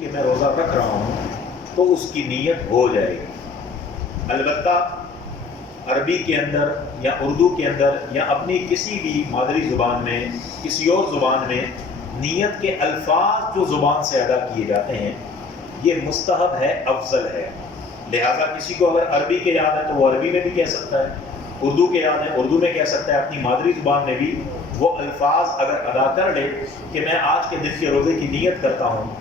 کہ میں روزہ رکھ رہا ہوں تو اس کی نیت ہو جائے گی۔ البتہ عربی کے اندر یا اردو کے اندر یا اپنی کسی بھی مادری زبان میں کسی اور زبان میں نیت کے الفاظ جو زبان سے ادا کیے جاتے ہیں یہ مستحب ہے، افضل ہے۔ لہذا کسی کو اگر عربی کے یاد ہے تو وہ عربی میں بھی کہہ سکتا ہے، اردو کے یاد ہے اردو میں کہہ سکتا ہے، اپنی مادری زبان میں بھی وہ الفاظ اگر ادا کر لے کہ میں آج کے دن کے روزے کی نیت کرتا ہوں،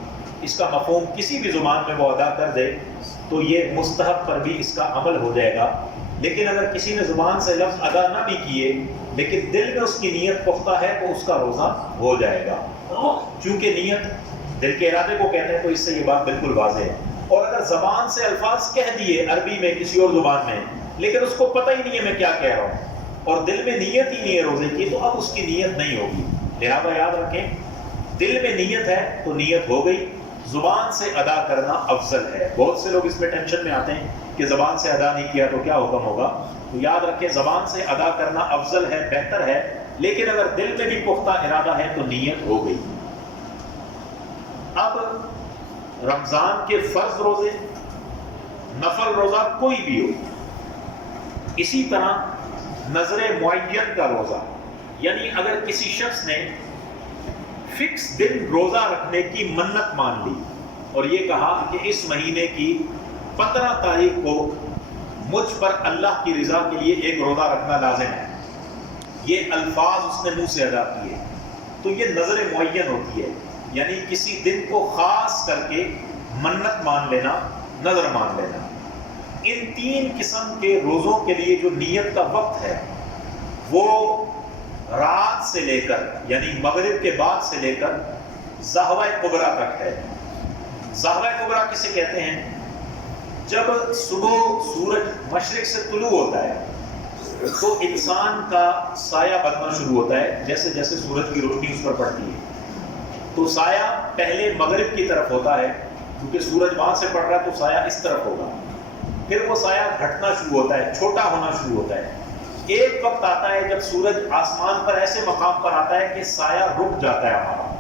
اس کا مفہوم کسی بھی زبان میں وہ ادا کر دے تو یہ مستحب پر بھی اس کا عمل ہو جائے گا۔ لیکن اگر کسی نے زبان سے لفظ ادا نہ بھی کیے لیکن دل میں اس کی نیت پختہ ہے تو اس کا روزہ ہو جائے گا، چونکہ نیت دل کے ارادے کو کہتے ہیں تو اس سے یہ بات بالکل واضح ہے۔ اور اگر زبان سے الفاظ کہہ دیے عربی میں کسی اور زبان میں لیکن اس کو پتہ ہی نہیں ہے میں کیا کہہ رہا ہوں اور دل میں نیت ہی نہیں ہے روزے کی تو اب اس کی نیت نہیں ہوگی۔ لہذا یاد رکھیں دل میں نیت ہے تو نیت ہو گئی، زبان سے ادا کرنا افضل ہے۔ بہت سے لوگ اس میں ٹینشن میں آتے ہیں کہ زبان سے ادا نہیں کیا تو کیا حکم ہوگا، تو یاد رکھیں زبان سے ادا کرنا افضل ہے، بہتر ہے، لیکن اگر دل میں بھی پختہ ارادہ ہے تو نیت ہو گئی۔ اب رمضان کے فرض روزے، نفل روزہ کوئی بھی ہو، اسی طرح نظر معین کا روزہ، یعنی اگر کسی شخص نے فکس دن روزہ رکھنے کی منت مان لی اور یہ کہا کہ اس مہینے کی 15 تاریخ کو مجھ پر اللہ کی رضا کے لیے ایک روزہ رکھنا لازم ہے، یہ الفاظ اس نے منہ سے ادا کیے تو یہ نظر معین ہوتی ہے، یعنی کسی دن کو خاص کر کے منت مان لینا، نظر مان لینا۔ ان 3 قسم کے روزوں کے لیے جو نیت کا وقت ہے وہ رات سے لے کر یعنی مغرب کے بعد سے لے کر ضحوہ کبریٰ تک ہے۔ ضحوہ کبریٰ کسے کہتے ہیں؟ جب صبح سورج مشرق سے طلوع ہوتا ہے تو انسان کا سایہ بننا شروع ہوتا ہے، جیسے جیسے سورج کی روشنی اس پر پڑتی ہے تو سایہ پہلے مغرب کی طرف ہوتا ہے، کیونکہ سورج وہاں سے پڑ رہا ہے تو سایہ اس طرف ہوگا، پھر وہ سایہ گھٹنا شروع ہوتا ہے، چھوٹا ہونا شروع ہوتا ہے۔ ایک وقت آتا ہے جب سورج آسمان پر ایسے مقام پر آتا ہے کہ سایہ رک جاتا ہے ہمارا،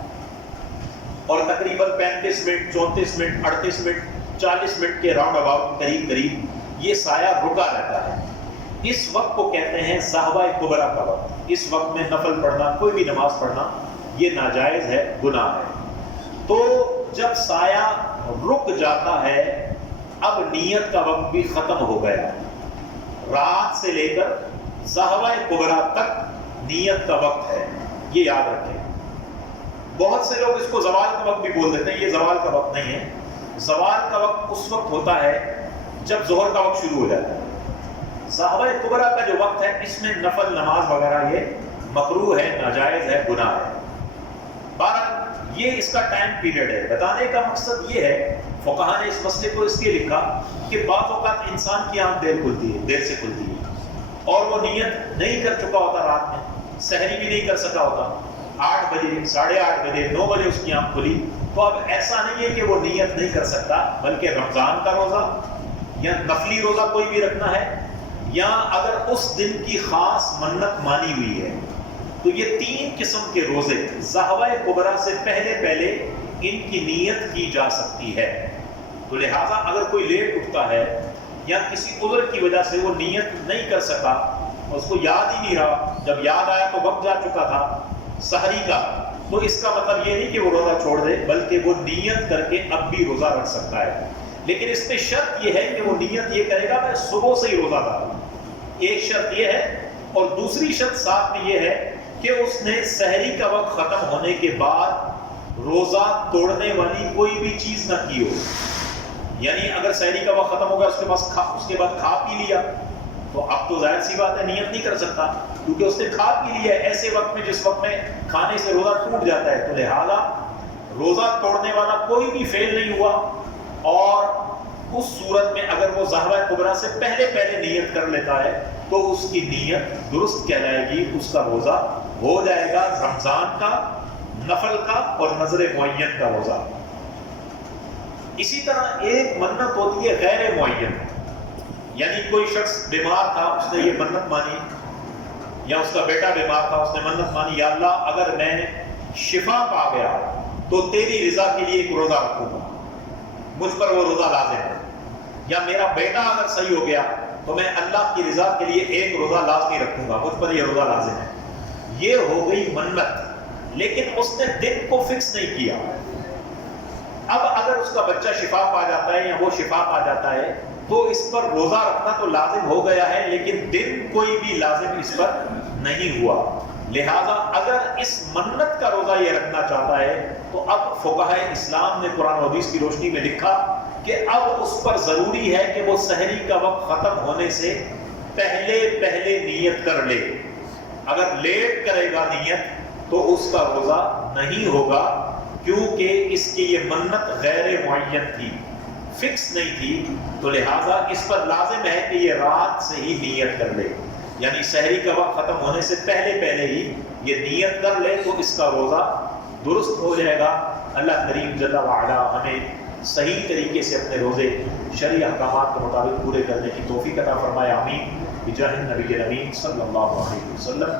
اور تقریباً 35 منٹ 34 منٹ 38 منٹ 40 منٹ کے راؤنڈ اباؤٹ قریب یہ سایہ رکا رہتا ہے۔ اس وقت کو کہتے ہیں ضحوہ کبریٰ کا وقت۔ اس وقت میں نفل پڑھنا، کوئی بھی نماز پڑھنا یہ ناجائز ہے، گناہ ہے۔ تو جب سایہ رک جاتا ہے اب نیت کا وقت بھی ختم ہو گیا، رات سے لے کر ضحوہ کبریٰ تک نیت کا وقت ہے، یہ یاد رکھیں۔ بہت سے لوگ اس کو زوال کا وقت بھی بول دیتے ہیں، یہ زوال کا وقت نہیں ہے۔ زوال کا وقت اس وقت ہوتا ہے جب ظہر کا وقت شروع ہو جاتا ہے۔ ضحوہ کبریٰ کا جو وقت ہے اس میں نفل نماز وغیرہ یہ مکروہ ہے، ناجائز ہے، گناہ ہے۔ بہرحال یہ اس کا ٹائم پیریڈ ہے۔ بتانے کا مقصد یہ ہے، فقہاء نے اس مسئلے کو اس لیے لکھا کہ بعض اوقات انسان کی آنکھ دیر سے کھلتی ہے اور وہ نیت نہیں کر چکا ہوتا، رات میں سحری بھی نہیں کر سکا ہوتا، 8 بجے 8:30 بجے 9 بجے اس کی آنکھ کھلی، تو اب ایسا نہیں ہے کہ وہ نیت نہیں کر سکتا، بلکہ رمضان کا روزہ یا نفلی روزہ کوئی بھی رکھنا ہے، یا اگر اس دن کی خاص منت مانی ہوئی ہے تو یہ 3 قسم کے روزے ضحوہ کبریٰ سے پہلے ان کی نیت کی جا سکتی ہے۔ تو لہٰذا اگر کوئی لیٹ اٹھتا ہے یا کسی عذر کی وجہ سے وہ نیت نہیں کر سکا، اس کو یاد ہی نہیں رہا، جب یاد آیا تو وقت جا چکا تھا سحری کا، تو اس کا مطلب یہ نہیں کہ وہ روزہ چھوڑ دے، بلکہ وہ نیت کر کے اب بھی روزہ رکھ سکتا ہے۔ لیکن اس میں شرط یہ ہے کہ وہ نیت یہ کرے گا میں صبح سے ہی روزہ دار ہوں، ایک شرط یہ ہے، اور دوسری شرط ساتھ میں یہ ہے کہ اس نے سحری کا وقت ختم ہونے کے بعد روزہ توڑنے والی کوئی بھی چیز نہ کی ہو، یعنی اگر سحری کا وقت ختم ہو گیا اس کے بعد کھا پی لیا تو اب تو ظاہر سی بات ہے نیت نہیں کر سکتا، کیونکہ اس نے کھا پی لیا ہے ایسے وقت میں جس وقت میں کھانے سے روزہ ٹوٹ جاتا ہے۔ تو لہذا روزہ توڑنے والا کوئی بھی فعل نہیں ہوا، اور اس صورت میں اگر وہ ضحوہ کبریٰ سے پہلے نیت کر لیتا ہے تو اس کی نیت درست کہلائے گی، اس کا روزہ ہو جائے گا، رمضان کا، نفل کا اور نظر معین کا روزہ۔ اسی طرح ایک منت ہوتی ہے غیر معین، یعنی کوئی شخص بیمار تھا، اس نے یہ منت مانی، یا اس کا بیٹا بیمار تھا، اس نے منت مانی یا اللہ اگر میں شفا پا گیا تو تیری رضا کے لیے ایک روزہ رکھوں گا، مجھ پر وہ روزہ لازم ہے، یا میرا بیٹا اگر صحیح ہو گیا تو میں اللہ کی رضا کے لیے ایک روزہ لازمی رکھوں گا، مجھ پر یہ روزہ لازم ہے۔ یہ ہو گئی منت، لیکن اس نے دن کو فکس نہیں کیا۔ اب اگر اس کا بچہ شفا پا جاتا ہے یا وہ شفا پا جاتا ہے تو اس پر روزہ رکھنا تو لازم ہو گیا ہے، لیکن دن کوئی بھی لازم اس پر نہیں ہوا۔ لہذا اگر اس منت کا روزہ یہ رکھنا چاہتا ہے تو اب فقہائے اسلام نے قرآن و حدیث کی روشنی میں لکھا کہ اب اس پر ضروری ہے کہ وہ سحری کا وقت ختم ہونے سے پہلے نیت کر لے۔ اگر لیٹ کرے گا نیت تو اس کا روزہ نہیں ہوگا، کیونکہ اس کی یہ منت غیر معین تھی، فکس نہیں تھی، تو لہٰذا اس پر لازم ہے کہ یہ رات سے ہی نیت کر لے، یعنی سحری کا وقت ختم ہونے سے پہلے ہی یہ نیت کر لے تو اس کا روزہ درست ہو جائے گا۔ اللہ کریم جل وعلا ہمیں صحیح طریقے سے اپنے روزے شرعی احکامات کے مطابق پورے کرنے کی توفیق عطا فرمائے، آمین، بجاہ النبی الامین صلی اللہ علیہ وسلم۔